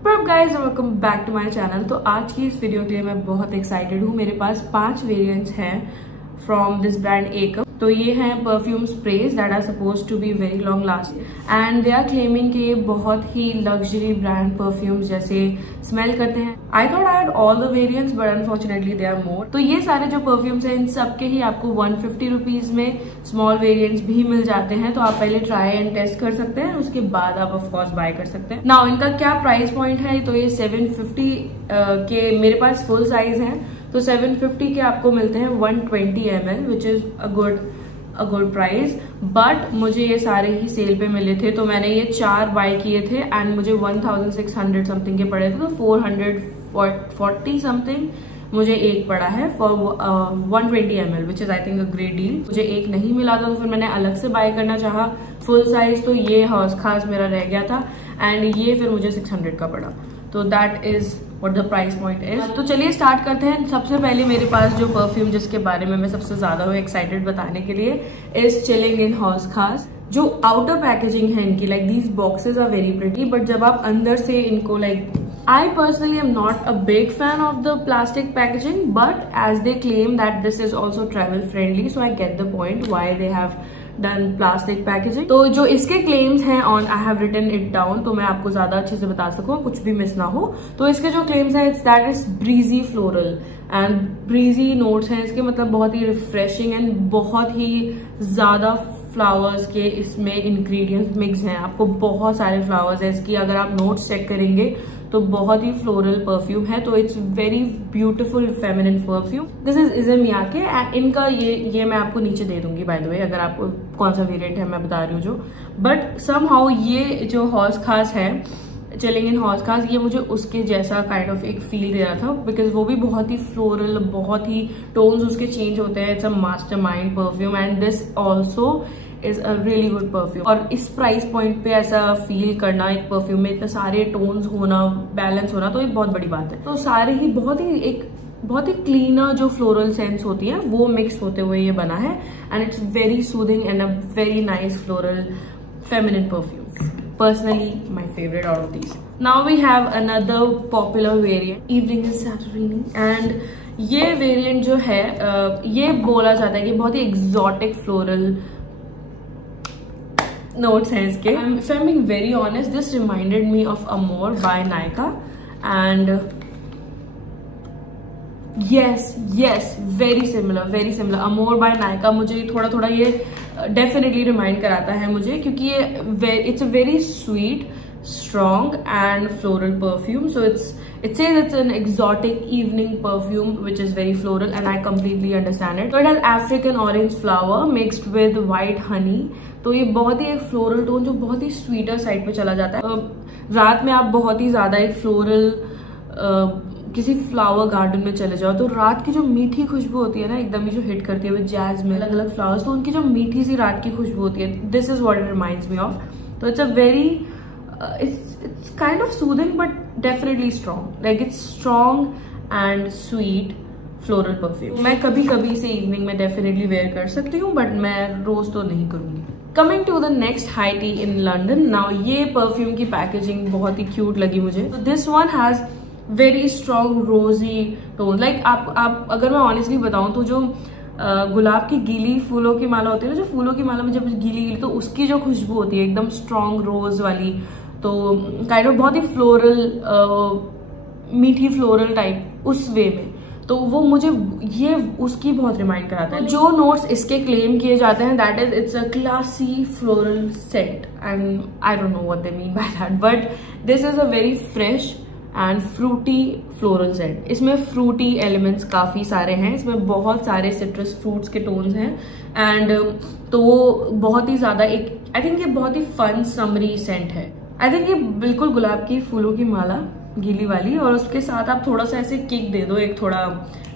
Guys welcome back to my channel. तो आज की इस वीडियो के लिए मैं बहुत एक्साइटेड हूँ। मेरे पास 5 वेरिएंट्स हैं फ्रॉम दिस ब्रांड एकम। तो ये हैं perfume sprays that are suppose to be very long lasting and they are claiming कि ये बहुत ही लग्जरी ब्रांड परफ्यूम्स जैसे स्मेल करते हैं। I thought I had all the variants but unfortunately they are more. तो ये सारे जो परफ्यूम्स हैं इन सबके ही आपको 150 रुपीज में स्मॉल वेरिएंट्स भी मिल जाते हैं। तो आप पहले ट्राई एंड टेस्ट कर सकते हैं, उसके बाद आप ऑफकोर्स बाय कर सकते हैं। नाउ इनका क्या प्राइस पॉइंट है, तो ये 750 के मेरे पास फुल साइज है, तो 750 के आपको मिलते हैं 120 ml which is a good price. But मुझे ये सारे ही सेल पे मिले थे, तो मैंने ये 4 बाय किए थे एंड मुझे 1600 समथिंग के पड़े थे, तो 440 समथिंग मुझे एक पड़ा है for 120 ml which is I think a great deal. मुझे एक नहीं मिला था तो फिर मैंने अलग से बाय करना चाहा फुल साइज, तो ये हौस खास मेरा रह गया था एंड ये फिर मुझे 600 का पड़ा। तो that is what the price point is. तो चलिए स्टार्ट करते हैं। सबसे पहले मेरे पास जो परफ्यूम जिसके बारे में मैं सबसे ज्यादा हूँ एक्साइटेड बताने के लिए इज चिलिंग इन हौस खास। जो आउटर पैकेजिंग है इनकी, like these boxes are very pretty, but जब आप अंदर से इनको like I personally am not a big fan of the plastic packaging, but as they claim that this is also travel friendly, so I get the point why they have done plastic packaging. तो जो इसके claims हैं on I have written it down, तो मैं आपको ज्यादा अच्छे से बता सकूं, कुछ भी मिस ना हो। तो इसके जो claims हैं it's that is breezy floral and breezy notes हैं इसके, मतलब बहुत ही refreshing and बहुत ही ज्यादा फ्लावर्स के इसमें इंग्रेडिएंट्स मिक्स हैं। आपको बहुत सारे फ्लावर्स है इसकी, अगर आप नोट्स चेक करेंगे तो बहुत ही फ्लोरल परफ्यूम है। तो it's very beautiful feminine perfume. This is Issey Miyake and इनका ये मैं आपको नीचे दे दूंगी बाय द वे, अगर आपको कौन सा वेरिएंट है मैं बता रही हूँ जो। बट समहाउ ये जो हौस खास है चिलिंग इन हौस खास, ये मुझे उसके जैसा काइंड ऑफ एक फील दे रहा था, बिकॉज वो भी बहुत ही फ्लोरल, बहुत ही टोन्स उसके चेंज होते हैं। It's a mastermind perfume and this also is a really good perfume. और इस प्राइस पॉइंट पे ऐसा फील करना एक परफ्यूम में इतने सारे टोन्स होना, बैलेंस होना, तो एक बहुत बड़ी बात है। तो सारे ही बहुत ही क्लीनर जो फ्लोरल सेंस होती है वो मिक्स होते हुए ये बना है and it's very soothing and a very nice floral feminine perfumes. Personally, my favorite out of these. Now we have another popular variant, Evening is Santorini, and ये variant जो है ये बोला जाता है कि बहुत ही exotic floral notes हैं इसके। If I'm being very honest, this reminded me of Amore by Nykaa and yes, very similar. Amore by Nykaa मुझे थोड़ा ये डेफिनेटली रिमाइंड कराता है मुझे, क्योंकि ये it's a very sweet, strong and floral perfume. So it says it's an exotic evening perfume which is very floral and I completely understand it. So it has African orange flower mixed with white honey. तो ये बहुत ही एक floral tone जो बहुत ही sweeter side पे चला जाता है। रात में आप बहुत ही ज्यादा एक फ्लोरल किसी फ्लावर गार्डन में चले जाओ तो रात की जो मीठी खुशबू होती है ना, एकदम ही जो हिट करती है विद जैस्मिन, अलग अलग फ्लावर्स, तो उनकी जो मीठी सी रात की खुशबू होती है, this is what it reminds me of. तो it's a very it's kind of soothing but definitely strong, like it's strong and sweet floral perfume. मैं कभी कभी इसे इवनिंग में डेफिनेटली वेयर कर सकती हूँ, बट मैं रोज तो नहीं करूंगी। Coming to the next high tea in London. Now ये परफ्यूम की पैकेजिंग बहुत ही क्यूट लगी मुझे। तो this one has very strong rosy tone. Like आप अगर मैं ऑनेस्टली बताऊं तो जो गुलाब की गीली फूलों की माला होती है ना, जो फूलों की माला में जब गीली तो उसकी जो खुशबू होती है एकदम स्ट्रॉन्ग रोज वाली, तो काइंड ऑफ बहुत ही फ्लोरल, मीठी फ्लोरल टाइप उस वे में, तो वो मुझे ये उसकी बहुत रिमाइंड कराता है। जो नोट्स इसके क्लेम किए जाते हैं that is it's a classy floral scent and I don't know what they mean by that, but this is a very fresh and fruity floral scent. इसमें फ्रूटी एलिमेंट्स काफी सारे हैं, इसमें बहुत सारे सिट्रस फ्रूट्स के टोन्स हैं and तो वो बहुत ही ज्यादा एक आई थिंक ये बहुत ही फन समरी सेंट है। आई थिंक ये बिल्कुल गुलाब की फूलों की माला गीली वाली, और उसके साथ आप थोड़ा सा ऐसे किक दे दो, एक थोड़ा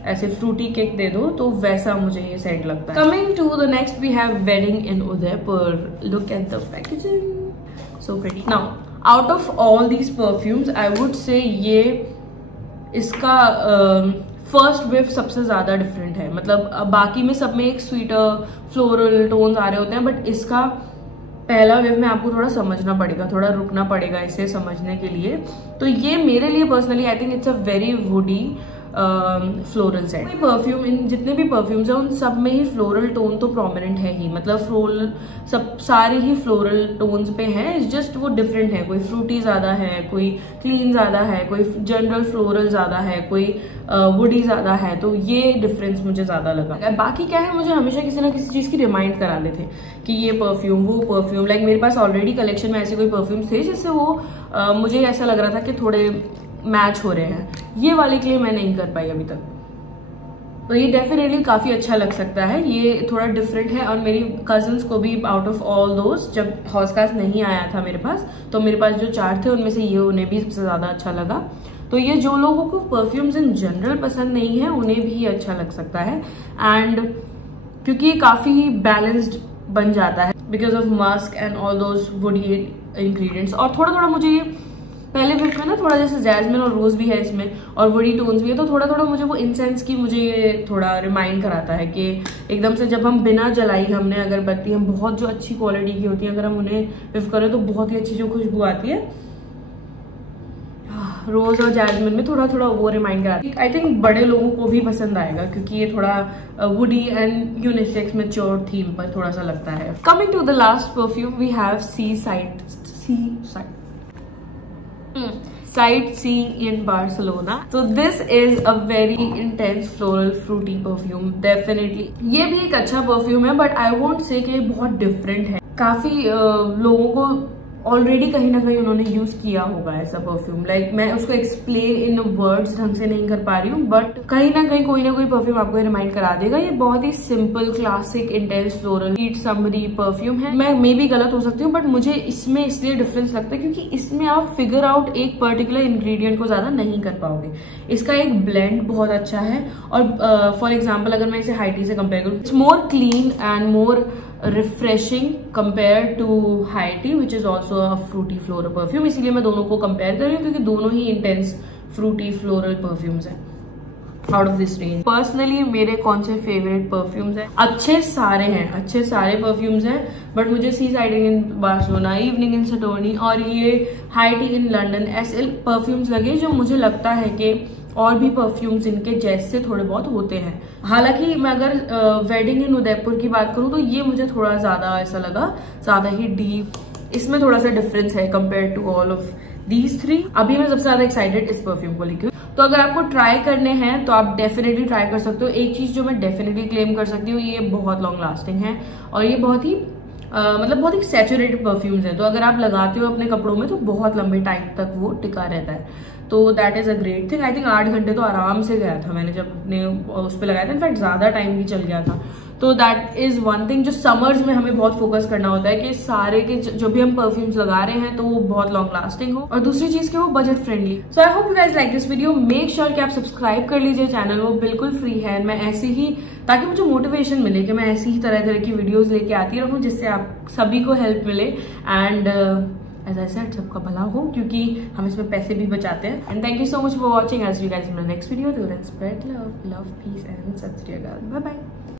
ऐसे फ्रूटी किक दे दो, तो वैसा मुझे ये सेंट लगता है। Coming to the next we have wedding in Udaipur. Look at the packaging, so pretty. Now out of all these perfumes I would say ये इसका फर्स्ट वेव सबसे ज्यादा डिफरेंट है। मतलब बाकी में सब में एक स्वीटर फ्लोरल टोन्स आ रहे होते हैं, बट इसका पहला वेव में आपको थोड़ा समझना पड़ेगा, थोड़ा रुकना पड़ेगा इसे समझने के लिए। तो ये मेरे लिए personally I think it's a very woody floral set. Perfume, इन जितने भी परफ्यूम्स हैं उन सब में ही फ्लोरल टोन तो प्रोमिनेंट है ही, मतलब फ्लोरल सब सारे ही फ्लोरल टोन्स पे हैं, इट्स जस्ट वो डिफरेंट है। कोई फ्रूटी ज्यादा है, कोई क्लीन ज्यादा है, कोई जनरल फ्लोरल ज्यादा है, कोई वुडी ज्यादा है। तो ये डिफरेंस मुझे ज्यादा लगा। बाकी क्या है, मुझे हमेशा किसी ना किसी चीज की रिमाइंड कराते थे कि ये परफ्यूम वो परफ्यूम। लाइक मेरे पास ऑलरेडी कलेक्शन में ऐसे कोई परफ्यूम्स थे जिससे वो मुझे ऐसा लग रहा था कि थोड़े मैच हो रहे हैं। ये वाले के लिए मैं नहीं कर पाई अभी तक। तो ये डेफिनेटली काफी अच्छा लग सकता है, ये थोड़ा डिफरेंट है। और मेरी कजिन्स को भी आउट ऑफ ऑल दोस्त, जब हॉसकास नहीं आया था मेरे पास, तो मेरे पास जो 4 थे उनमें से ये उन्हें भी सबसे ज्यादा अच्छा लगा। तो ये जो लोगों को परफ्यूम्स इन जनरल पसंद नहीं है उन्हें भी अच्छा लग सकता है। एंड क्योंकि ये काफी बैलेंस्ड बन जाता है because of Musk and all those woody ingredients. और थोड़ा थोड़ा मुझे ये पहले विफ में ना थोड़ा जैसे जैस्मिन और रोज भी है इसमें और वुडी टोन्स भी है, तो थोड़ा थोड़ा मुझे वो इंसेंस की मुझे ये थोड़ा रिमाइंड कराता है कि एकदम से जब हम बिना जलाई हमने अगरबत्ती, हम बहुत जो अच्छी क्वालिटी की होती है, अगर हम उन्हें विफ करें तो बहुत ही अच्छी जो खुशबू आती है। रोज और जैस्मिन में थोड़ा थोड़ा वो रिमाइंड कराती है। आई थिंक बड़े लोगों को भी पसंद आएगा क्योंकि ये थोड़ा woody and unisex mature theme पर थोड़ा सा लगता है। Coming to the last perfume we have Sightseeing in Barcelona. So this is a very intense floral fruity perfume. Definitely ये भी एक अच्छा परफ्यूम है, बट आई वोंट से कि बहुत डिफरेंट है। काफी लोगों को ऑलरेडी कहीं ना कहीं उन्होंने यूज किया होगा ऐसा परफ्यूम। लाइक मैं उसको एक्सप्लेन इन वर्ड्स ढंग से नहीं कर पा रही हूँ, बट कहीं ना कोई परफ्यूम आपको रिमाइंड करा देगा। ये बहुत ही simple classic intense floral heat summery perfume है। मैं मे भी गलत हो सकती हूँ, बट मुझे इसमें इसलिए डिफरेंस लगता है क्योंकि इसमें आप फिगर आउट एक पर्टिकुलर इंग्रेडिएंट को ज्यादा नहीं कर पाओगे। इसका एक ब्लेंड बहुत अच्छा है। और फॉर एग्जाम्पल अगर मैं इसे हाई-टी से कंपेयर करूँ, it's more clean and more refreshing compare to high tea which is also a fruity floral perfume. इसीलिए मैं दोनों को कंपेयर कर रही हूँ क्योंकि दोनों ही इंटेंस फ्रूटी फ्लोरल परफ्यूम्स हैं out of this range. Personally मेरे कौन से फेवरेट परफ्यूम्स हैं? अच्छे सारे परफ्यूम्स हैं, बट मुझे सीसाइडिंग इन बार्सिलोना, इवनिंग इन सटोनी और ये हाई-टी इन लंदन ऐसे परफ्यूम्स लगे जो मुझे लगता है कि और भी परफ्यूम्स इनके जैसे थोड़े बहुत होते हैं। हालांकि मैं अगर वेडिंग इन उदयपुर की बात करूं तो ये मुझे थोड़ा ज्यादा ऐसा लगा, ज्यादा ही डीप, इसमें थोड़ा सा डिफरेंस है compare to all of these 3। अभी मैं सबसे ज्यादा एक्साइटेड इस परफ्यूम को लेकर। तो अगर आपको ट्राई करने हैं तो आप डेफिनेटली ट्राई कर सकते हो। एक चीज जो मैं डेफिनेटली क्लेम कर सकती हूँ, ये बहुत लॉन्ग लास्टिंग है और ये बहुत ही मतलब बहुत ही सैचुरेटेड परफ्यूम्स है। तो अगर आप लगाते हो अपने कपड़ों में तो बहुत लंबे टाइम तक वो टिका रहता है। तो that is a great thing. I think 8 घंटे तो आराम से गया था मैंने जब अपने उस पर लगाया था। इनफैक्ट ज्यादा टाइम भी चल गया था। तो दैट इज वन थिंग जो समर्स में हमें बहुत फोकस करना होता है कि सारे के जो भी हम परफ्यूम्स लगा रहे हैं तो वो बहुत लॉन्ग लास्टिंग हो, और दूसरी चीज कि वो budget friendly. So I hope you guys like this video. Make sure कि आप सब्सक्राइब कर लीजिए चैनल, वो बिल्कुल फ्री है। मैं ऐसे ही, ताकि मुझे मोटिवेशन मिले कि मैं ऐसी ही तरह तरह की वीडियोज लेके आती रहूं जिससे आप सभी को हेल्प मिले एंड एज आई सेड सबका भला हो, क्योंकि हम इसमें पैसे भी बचाते हैं। And thank you so much for watching. एज you guys in my next video, till then spread love, peace and Sat Shri Akal. Bye bye.